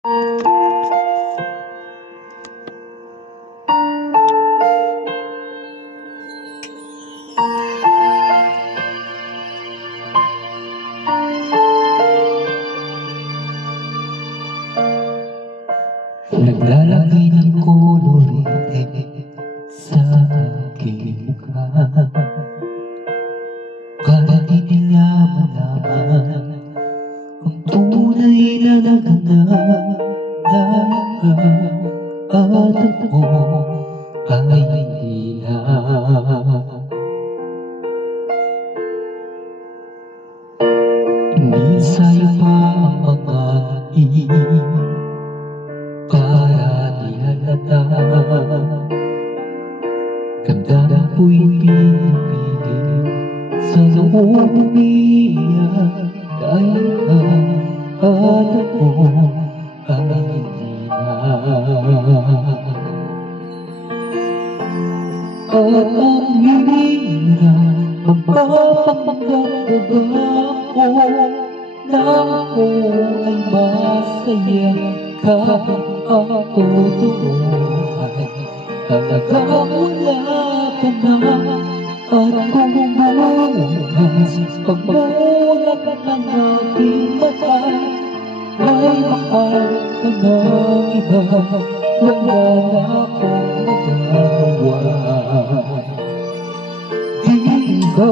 Naglalagay ng kolorite sa aking mukha para di nila malaman ang tunay na naganap na at ako ay hila. Hindi sa'yo pa ang pag-ibig para di halata. Ganda ko'y pinipigil sa loob umiiyak dahil ka at ako ay hindi na. At ang hirap magpapanggap ko ba na ako ay masaya kahit ang totoo ay talagang wala ka na. At kung bukas pagmulat ng aking mata may mahal ka ng iba, wala na akong magagawa. Di ba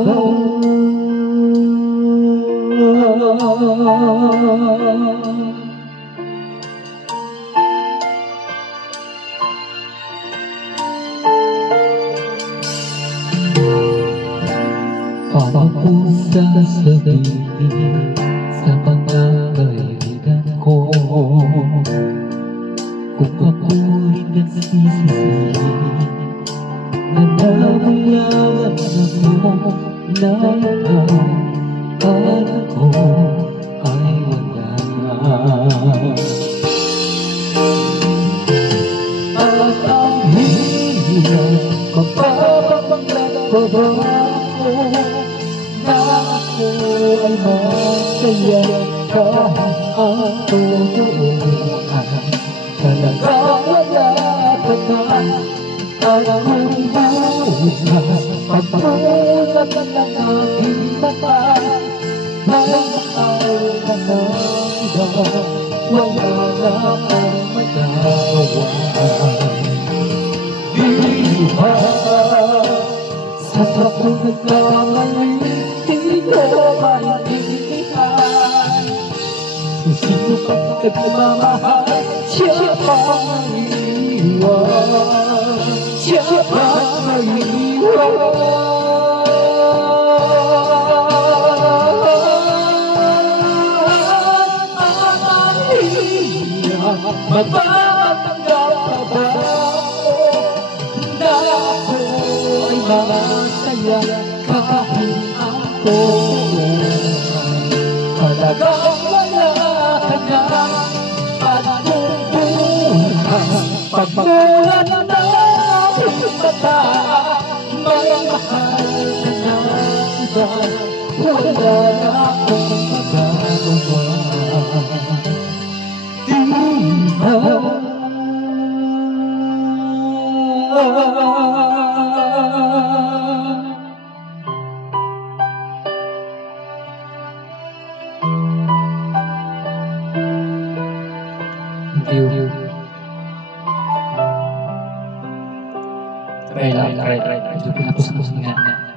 paano ko sasabihin sa mga kaibigan ko kung ako rin nagsisisi na nabuyawan ako na at ako ay wala na. At ang hirap magpapanggap ko ba na ako ay masaya kahit ang totoo ay talagang wala ka na. At kung bukas pagmulat ng aking mata may mahal ka ng iba, wala na akong magagawa. Di ba sa takong nagkamali di ko maintindihan kung sino pang nagmamahal, siya pang iiwan, siya pang iiwan. Magpapanggap pa ba ako na ako ay masaya kahit ang totoo ay talagang wala ka na. At kung bukas pagmulat ng aking mata may mahal ka ng iba, wala na akong magagawa. Thank you. Try lang. Medyo pinapos nga.